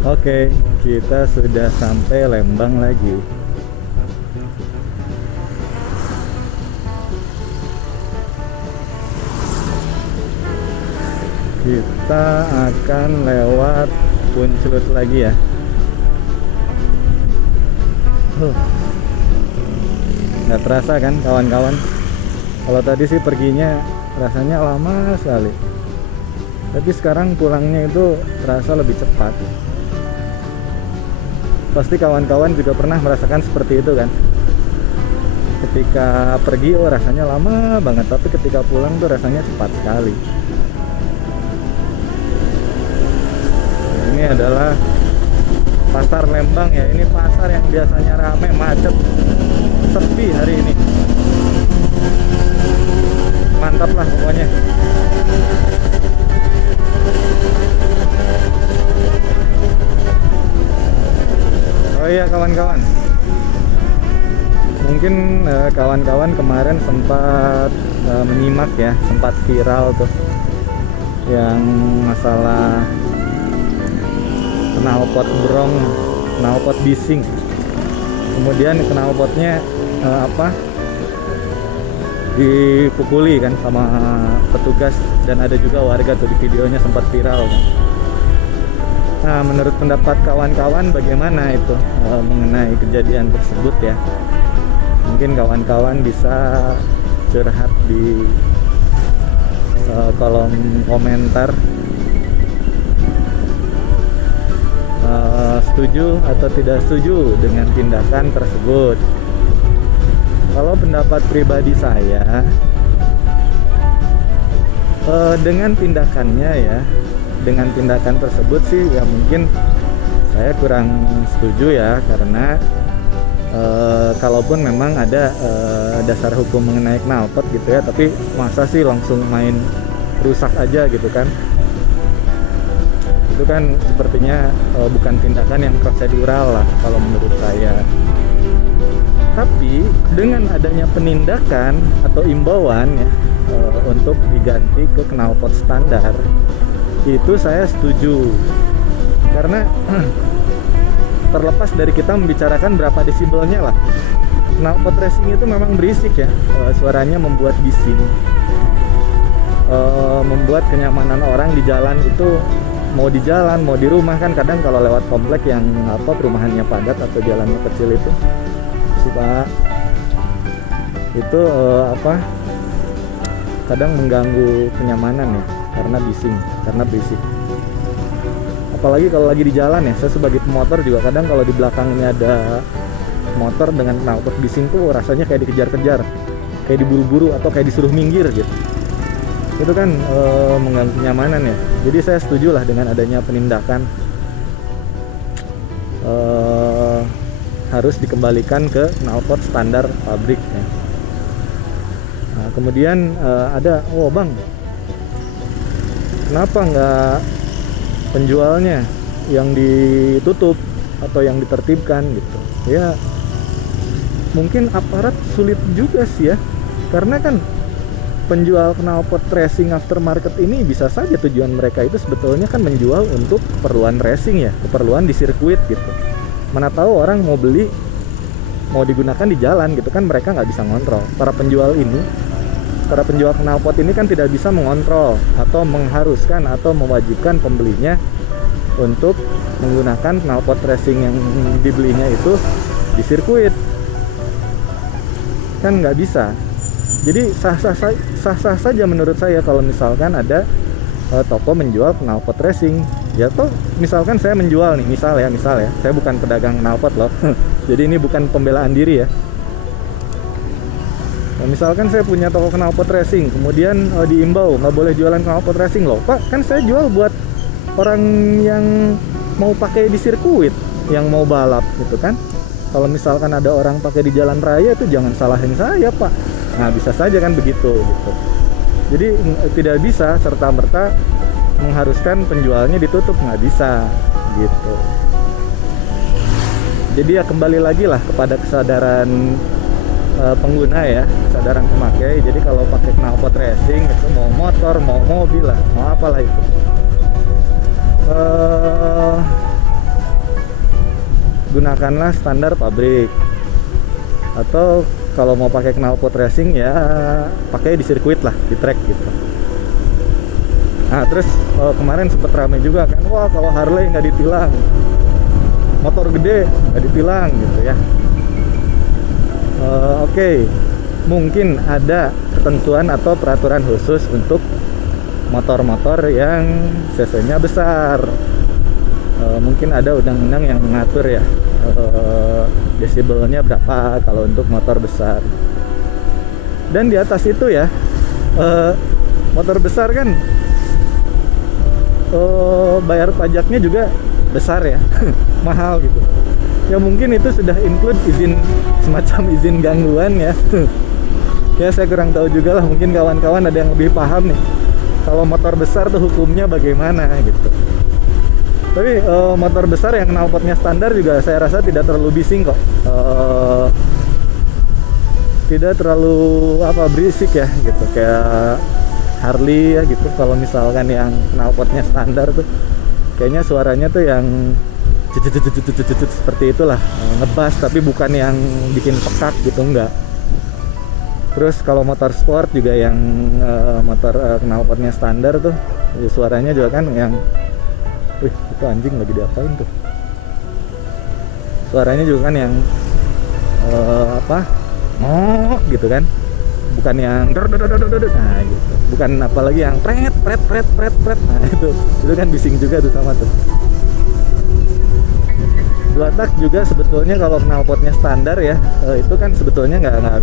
Oke, kita sudah sampai Lembang lagi. Kita akan lewat Puncelut lagi ya. Nggak terasa kan kawan-kawan? Kalau tadi sih perginya rasanya lama sekali, tapi sekarang pulangnya itu terasa lebih cepat. Pasti kawan-kawan juga pernah merasakan seperti itu kan? Ketika pergi rasanya lama banget, tapi ketika pulang tuh rasanya cepat sekali. Ini adalah Pasar Lembang ya. Ini pasar yang biasanya rame, macet, sepi hari ini. Mantap lah pokoknya. Oh iya kawan-kawan, mungkin kawan-kawan kemarin sempat menyimak ya, sempat viral tuh yang masalah knalpot brong, knalpot bising. Kemudian knalpotnya dipukuli kan sama petugas, dan ada juga warga tuh di videonya sempat viral kan. Nah, menurut pendapat kawan-kawan bagaimana itu mengenai kejadian tersebut ya? Mungkin kawan-kawan bisa curhat di kolom komentar. Setuju atau tidak setuju dengan tindakan tersebut? Kalau pendapat pribadi saya, dengan tindakannya ya, dengan tindakan tersebut sih ya mungkin saya kurang setuju ya, karena kalaupun memang ada dasar hukum mengenai knalpot gitu ya, tapi masa sih langsung main rusak aja gitu kan? Itu kan sepertinya bukan tindakan yang prosedural lah kalau menurut saya. Tapi dengan adanya penindakan atau imbauan ya untuk diganti ke knalpot standar, itu saya setuju. Karena terlepas dari kita membicarakan berapa desibelnya lah, knalpot racing itu memang berisik ya, suaranya membuat bising, membuat kenyamanan orang di jalan itu, mau di jalan mau di rumah kan. Kadang kalau lewat komplek yang perumahannya padat atau jalannya kecil itu sih Pak, itu kadang mengganggu kenyamanan ya, karena bising, karena berisik. Apalagi kalau lagi di jalan ya, saya sebagai pemotor juga kadang kalau di belakangnya ada motor dengan knalpot bising tuh rasanya kayak dikejar-kejar, kayak diburu-buru atau kayak disuruh minggir gitu. Itu kan mengganggu kenyamanan ya. Jadi saya setuju lah dengan adanya penindakan, harus dikembalikan ke knalpot standar pabrik ya. Nah, kemudian ada, oh bang, kenapa nggak penjualnya yang ditutup atau yang ditertibkan gitu ya? Mungkin aparat sulit juga sih ya, karena kan penjual knalpot racing aftermarket ini bisa saja tujuan mereka itu sebetulnya kan menjual untuk keperluan racing ya, keperluan di sirkuit gitu. Mana tahu orang mau beli, mau digunakan di jalan gitu kan, mereka nggak bisa ngontrol. Para penjual knalpot ini kan tidak bisa mengontrol atau mengharuskan atau mewajibkan pembelinya untuk menggunakan knalpot racing yang dibelinya itu di sirkuit, kan nggak bisa. Jadi sah-sah saja menurut saya kalau misalkan ada toko menjual knalpot racing. Ya toh misalkan saya menjual nih, misal ya, saya bukan pedagang knalpot loh. Jadi ini bukan pembelaan diri ya. Nah, misalkan saya punya toko knalpot racing, kemudian diimbau nggak boleh jualan knalpot racing. Loh Pak, kan saya jual buat orang yang mau pakai di sirkuit, yang mau balap gitu kan. Kalau misalkan ada orang pakai di jalan raya, itu jangan salahin saya Pak. Nah bisa saja kan begitu gitu. Jadi tidak bisa serta-merta mengharuskan penjualnya ditutup, nggak bisa gitu. Jadi ya kembali lagi lah kepada kesadaran pengguna ya, kesadaran pemakai. Jadi kalau pakai knalpot racing itu mau motor, mau mobil lah, mau apalah itu, gunakanlah standar pabrik, atau kalau mau pakai knalpot racing ya pakai di sirkuit lah, di track gitu. Nah terus kemarin sempet rame juga kan, wah kalau Harley nggak ditilang, motor gede nggak ditilang gitu ya. Oke, mungkin ada ketentuan atau peraturan khusus untuk motor-motor yang cc-nya besar. Mungkin ada undang-undang yang mengatur ya desibelnya berapa kalau untuk motor besar. Dan di atas itu ya motor besar kan bayar pajaknya juga besar ya mahal gitu ya. Mungkin itu sudah include izin, semacam izin gangguan ya. Ya saya kurang tahu juga lah, mungkin kawan-kawan ada yang lebih paham nih kalau motor besar tuh hukumnya bagaimana gitu. Tapi motor besar yang knalpotnya standar juga saya rasa tidak terlalu bising kok. Tidak terlalu berisik ya gitu, kayak Harley ya gitu. Kalau misalkan yang knalpotnya standar tuh kayaknya suaranya tuh yang seperti itulah, ngebas, tapi bukan yang bikin pekak gitu, enggak. Terus kalau motor sport juga yang motor knalpotnya standar tuh ya, suaranya juga kan yang wih, itu anjing lagi diapain tuh? Suaranya juga kan yang gitu kan, bukan yang nah gitu, bukan apalagi yang pret. Nah itu kan bising juga tuh sama tuh. Dua tak juga sebetulnya kalau knalpotnya standar ya, itu kan sebetulnya nggak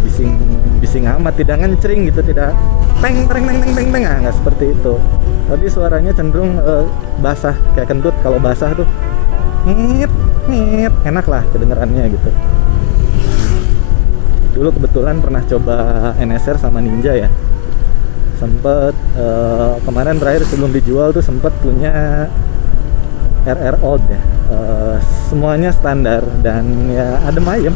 bising amat, tidak ngencring gitu, tidak teng, nggak seperti itu. Tapi suaranya cenderung basah, kayak kentut. Kalau basah tuh ngit, enak lah kedengerannya gitu. Dulu kebetulan pernah coba NSR sama Ninja ya, sempet kemarin terakhir sebelum dijual tuh sempet punya RR Old ya. Semuanya standar dan ya adem ayem.